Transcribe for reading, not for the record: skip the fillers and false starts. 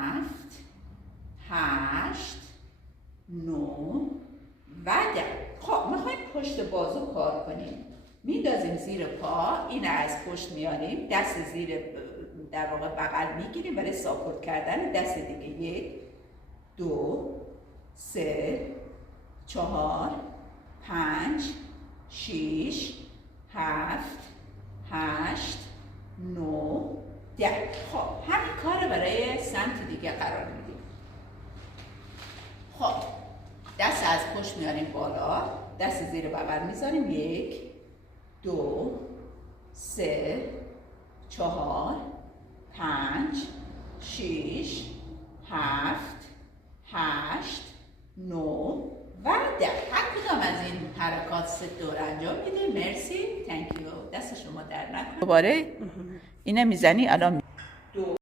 7 8 9 و 10. خب میخوایم پشت بازو کار کنیم. میندازیم زیر پا، این از پشت میاریم، دست زیر در واقع بغل میگیریم برای ساپورت کردن دست دیگه. 1 2 3 4 5 6 7 8 9 10. خب همین کار برای سمت دیگه قرار میدیم. خب دست از پشت میاریم بالا، دست زیر بغل میذاریم. 1 2 3 4 5 6 7 8 9 و 10. هر کدام از این حرکات 3 دور انجام میدیم. مرسی، تانکیو، دست شما در نکنه. دوباره اینه میزنی الان